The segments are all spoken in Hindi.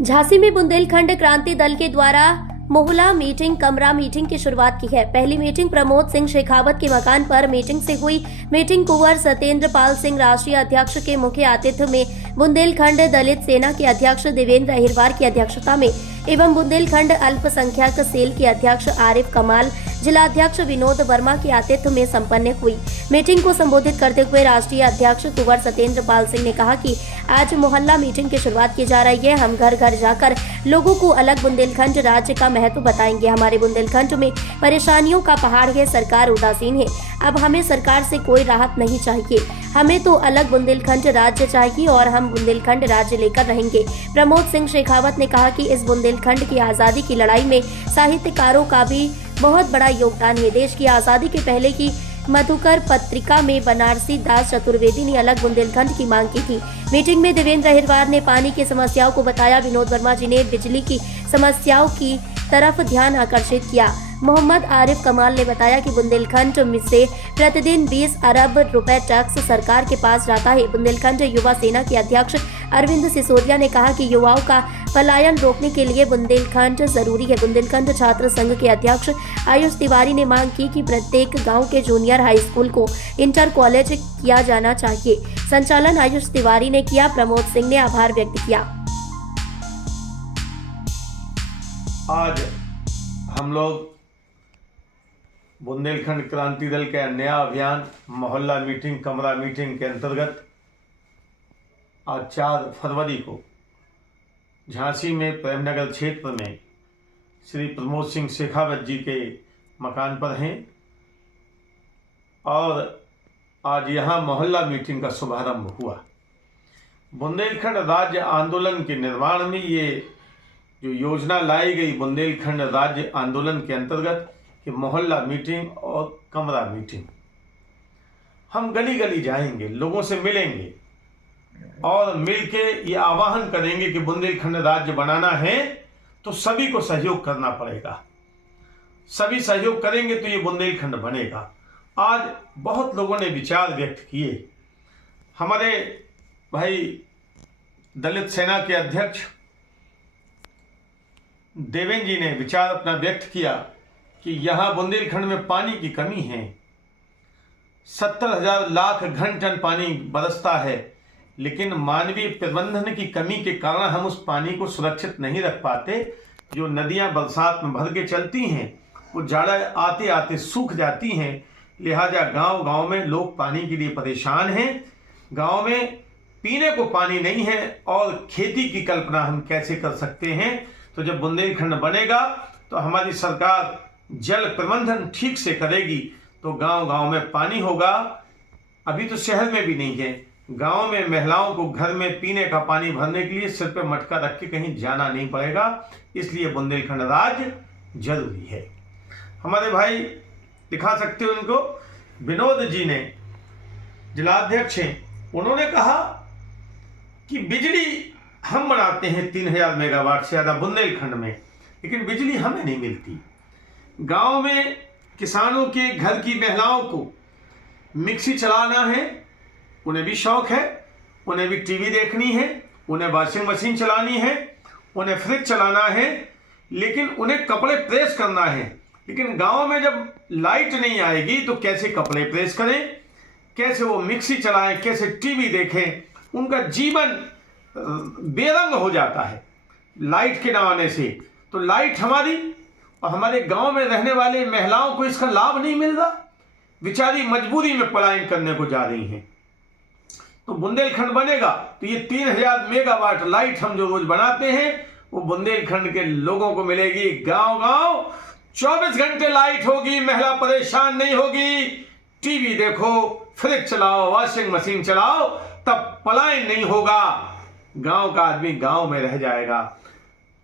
झांसी में बुंदेलखंड क्रांति दल के द्वारा मोहल्ला मीटिंग कमरा मीटिंग की शुरुआत की है। पहली मीटिंग प्रमोद सिंह शेखावत के मकान पर मीटिंग से हुई। मीटिंग कुंवर सत्येंद्र पाल सिंह राष्ट्रीय अध्यक्ष के मुख्य आतिथ्य में बुंदेलखंड दलित सेना के अध्यक्ष देवेंद्र अहिरवार की अध्यक्षता में एवं बुंदेलखंड अल्पसंख्यक सेल के अध्यक्ष आरिफ कमाल, जिला अध्यक्ष विनोद वर्मा के आतिथ्य में संपन्न हुई। मीटिंग को संबोधित करते हुए राष्ट्रीय अध्यक्ष कुंवर सत्येंद्र पाल सिंह ने कहा कि आज मोहल्ला मीटिंग की शुरुआत की जा रही है। हम घर घर जाकर लोगों को अलग बुंदेलखंड राज्य का महत्व बताएंगे। हमारे बुंदेलखंड में परेशानियों का पहाड़ है, सरकार उदासीन है। अब हमें सरकार से कोई राहत नहीं चाहिए, हमें तो अलग बुंदेलखंड राज्य चाहिए और हम बुंदेलखंड राज्य लेकर रहेंगे। प्रमोद सिंह शेखावत ने कहा कि इस बुंदेलखंड की आज़ादी की लड़ाई में साहित्यकारों का भी बहुत बड़ा योगदान है। देश की आज़ादी के पहले की मधुकर पत्रिका में बनारसी दास चतुर्वेदी ने अलग बुंदेलखंड की मांग की थी। मीटिंग में देवेंद्र अहिरवार ने पानी की समस्याओं को बताया। विनोद वर्मा जी ने बिजली की समस्याओं की तरफ ध्यान आकर्षित किया। मोहम्मद आरिफ कमाल ने बताया कि बुंदेलखंड में से प्रतिदिन 20 अरब रुपए टैक्स सरकार के पास जाता है। बुंदेलखंड युवा सेना के अध्यक्ष अरविंद सिसोदिया ने कहा कि युवाओं का पलायन रोकने के लिए बुंदेलखंड जरूरी है। बुंदेलखंड छात्र संघ के अध्यक्ष आयुष तिवारी ने मांग की कि प्रत्येक गांव के जूनियर हाई स्कूल को इंटर कॉलेज किया जाना चाहिए। संचालन आयुष तिवारी ने किया। प्रमोद सिंह ने आभार व्यक्त किया। आज हम लोग बुंदेलखंड क्रांति दल के नया अभियान मोहल्ला मीटिंग कमरा मीटिंग के अंतर्गत आज 4 फरवरी को झांसी में प्रेमनगर क्षेत्र में श्री प्रमोद सिंह शेखावत जी के मकान पर हैं और आज यहाँ मोहल्ला मीटिंग का शुभारंभ हुआ। बुंदेलखंड राज्य आंदोलन के निर्माण में ये जो योजना लाई गई बुंदेलखंड राज्य आंदोलन के अंतर्गत कि मोहल्ला मीटिंग और कमरा मीटिंग, हम गली गली जाएंगे, लोगों से मिलेंगे और मिलके ये आह्वान करेंगे कि बुंदेलखंड राज्य बनाना है तो सभी को सहयोग करना पड़ेगा। सभी सहयोग करेंगे तो ये बुंदेलखंड बनेगा। आज बहुत लोगों ने विचार व्यक्त किए। हमारे भाई दलित सेना के अध्यक्ष देवेंद्र जी ने विचार अपना व्यक्त किया कि यहाँ बुंदेलखंड में पानी की कमी है। 70,000 लाख घन टन पानी बरसता है, लेकिन मानवीय प्रबंधन की कमी के कारण हम उस पानी को सुरक्षित नहीं रख पाते। जो नदियाँ बरसात में भर के चलती हैं वो जाड़ा आते आते सूख जाती हैं। लिहाजा गांव गांव में लोग पानी के लिए परेशान हैं। गांव में पीने को पानी नहीं है और खेती की कल्पना हम कैसे कर सकते हैं। तो जब बुंदेलखंड बनेगा तो हमारी सरकार जल प्रबंधन ठीक से करेगी तो गांव गांव में पानी होगा। अभी तो शहर में भी नहीं है। गांव में महिलाओं को घर में पीने का पानी भरने के लिए सिर पे मटका रख के कहीं जाना नहीं पड़ेगा। इसलिए बुंदेलखंड राज्य जरूरी है। हमारे भाई दिखा सकते हो उनको, विनोद जी ने जिलाध्यक्ष हैं, उन्होंने कहा कि बिजली हम बनाते हैं 3000 मेगावाट से ज़्यादा बुंदेलखंड में, लेकिन बिजली हमें नहीं मिलती। गांव में किसानों के घर की महिलाओं को मिक्सी चलाना है, उन्हें भी शौक है, उन्हें भी टीवी देखनी है, उन्हें वॉशिंग मशीन चलानी है, उन्हें फ्रिज चलाना है, लेकिन उन्हें कपड़े प्रेस करना है। लेकिन गांव में जब लाइट नहीं आएगी तो कैसे कपड़े प्रेस करें, कैसे वो मिक्सी चलाएं, कैसे टीवी देखें। उनका जीवन बेरंग हो जाता है लाइट के ना आने से। तो लाइट हमारी और हमारे गांव में रहने वाले महिलाओं को इसका लाभ नहीं मिल रहा, बेचारी मजबूरी में पलायन करने को जा रही हैं। तो बुंदेलखंड बनेगा तो ये 3000 मेगावाट लाइट हम जो रोज बनाते हैं वो बुंदेलखंड के लोगों को मिलेगी। गांव गांव 24 घंटे लाइट होगी, महिला परेशान नहीं होगी। टीवी देखो, फ्रिज चलाओ, वॉशिंग मशीन चलाओ, तब पलायन नहीं होगा। गांव का आदमी गांव में रह जाएगा।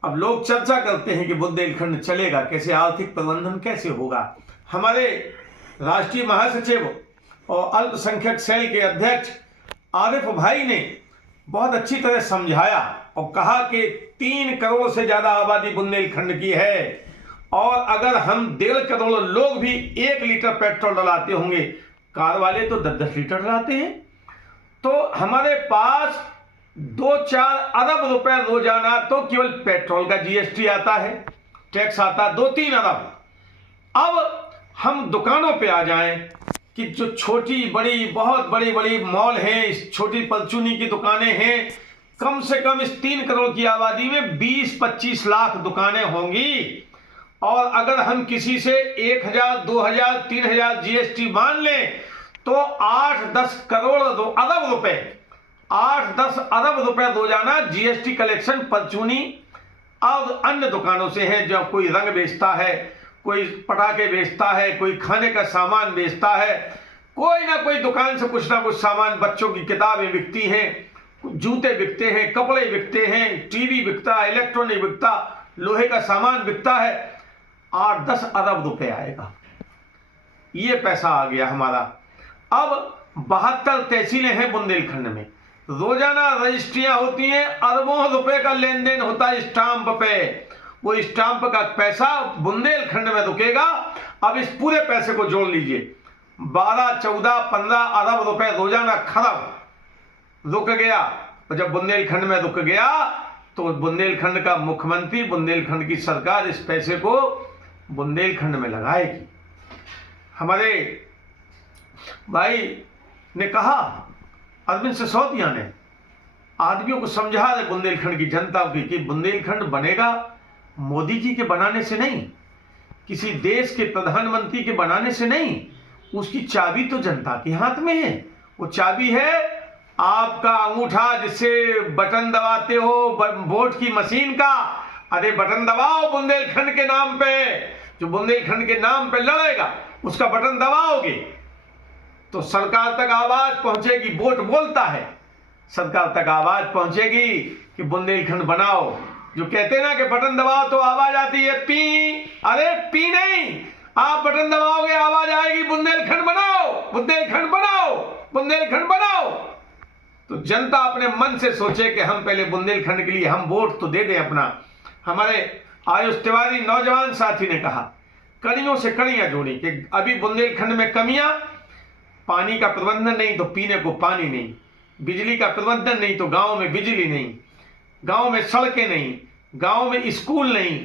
अब लोग चर्चा करते हैं कि बुंदेलखंड चलेगा कैसे, आर्थिक प्रबंधन कैसे होगा। हमारे राष्ट्रीय महासचिव और अल्पसंख्यक सेल के अध्यक्ष आरिफ भाई ने बहुत अच्छी तरह समझाया और कहा कि 3 करोड़ से ज्यादा आबादी बुंदेलखंड की है और अगर हम 1.5 करोड़ लोग भी 1 लीटर पेट्रोल डलाते होंगे, कार वाले तो 10-10 लीटर डलाते हैं, तो हमारे पास 2-4 अरब रुपए रोजाना तो केवल पेट्रोल का जीएसटी आता है, टैक्स आता 2-3 अरब। अब हम दुकानों पे आ जाएं कि जो छोटी बड़ी बहुत बड़ी बड़ी मॉल हैं, छोटी परचूनी की दुकानें हैं, कम से कम इस 3 करोड़ की आबादी में 20-25 लाख दुकानें होंगी। और अगर हम किसी से 1000, 2000, 3000 जीएसटी मान लें तो 8-10 करोड़ अरब रुपए 8-10 अरब रुपए रोजाना जीएसटी कलेक्शन परचूनी और अन्य दुकानों से है। जब कोई रंग बेचता है, कोई पटाखे बेचता है, कोई खाने का सामान बेचता है, कोई ना कोई दुकान से कुछ ना कुछ सामान, बच्चों की किताबें बिकती हैं, जूते बिकते हैं, कपड़े बिकते हैं, टीवी बिकता है, इलेक्ट्रॉनिक बिकता, लोहे का सामान बिकता है। 8-10 अरब रुपए आएगा, ये पैसा आ गया हमारा। अब 72 तहसीलें हैं बुंदेलखंड में, रोजाना रजिस्ट्रियां होती हैं, अरबों रुपए का लेन देन होता है स्टाम्प पे। वो स्टाम्प का पैसा बुंदेलखंड में रुकेगा। अब इस पूरे पैसे को जोड़ लीजिए, 12, 14, 15 अरब रुपए रोजाना खरब रुक गया। और जब बुंदेलखंड में रुक गया तो बुंदेलखंड का मुख्यमंत्री, बुंदेलखंड की सरकार इस पैसे को बुंदेलखंड में लगाएगी। हमारे भाई ने कहा, अरविंद सिसोदिया ने आदमियों को समझा दे, बुंदेलखंड की जनता को, कि बुंदेलखंड बनेगा मोदी जी के बनाने से नहीं, किसी देश के प्रधानमंत्री के बनाने से नहीं, उसकी चाबी तो जनता के हाथ में है। वो चाबी है आपका अंगूठा, जिससे बटन दबाते हो वोट की मशीन का। अरे बटन दबाओ बुंदेलखंड के नाम पे, जो बुंदेलखंड के नाम पे लड़ेगा उसका बटन दबाओगे तो सरकार तक आवाज पहुंचेगी। वोट बोलता है, सरकार तक आवाज पहुंचेगी कि बुंदेलखंड बनाओ। जो कहते ना कि बटन दबाओ तो आवाज आती है पी, अरे पी नहीं, आप बटन दबाओगे आवाज आएगी बुंदेलखंड बनाओ, बुंदेलखंड बनाओ, बुंदेलखंड बनाओ। तो जनता अपने मन से सोचे कि हम पहले बुंदेलखंड के लिए हम वोट तो दे दें अपना। हमारे आयुष तिवारी नौजवान साथी ने कहा, कड़ियों से कड़ियां जोड़ी कि अभी बुंदेलखंड में कमियां, पानी का प्रबंधन नहीं तो पीने को पानी नहीं, बिजली का प्रबंधन नहीं तो गांव में बिजली नहीं, गांव में सड़कें नहीं, गांव में स्कूल नहीं।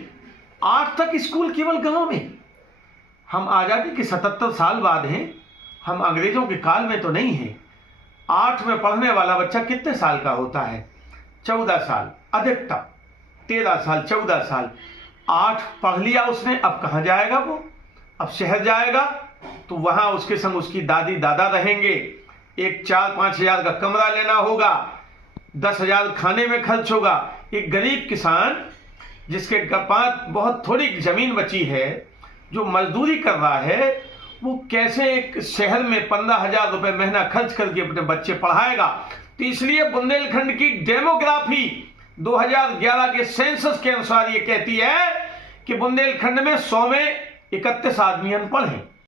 8 तक स्कूल केवल गांव में। हम आजादी के 77 साल बाद हैं, हम अंग्रेजों के काल में तो नहीं हैं। 8 में पढ़ने वाला बच्चा कितने साल का होता है? 14 साल अधिकतम, 13 साल, 14 साल। 8 पढ़ लिया उसने, अब कहाँ जाएगा वो? अब शहर जाएगा तो वहां उसके संग उसकी दादी दादा रहेंगे। एक 4-5 हजार का कमरा लेना होगा, 10,000 खाने में खर्च होगा। एक गरीब किसान जिसके पास बहुत थोड़ी जमीन बची है, जो मजदूरी कर रहा है, वो कैसे एक शहर में 15,000 रुपए महीना खर्च करके अपने बच्चे पढ़ाएगा? तो इसलिए बुंदेलखंड की डेमोग्राफी 2011 के सेंसस के अनुसार ये कहती है कि बुंदेलखंड में 100 में 31 आदमी अनपढ़ हैं।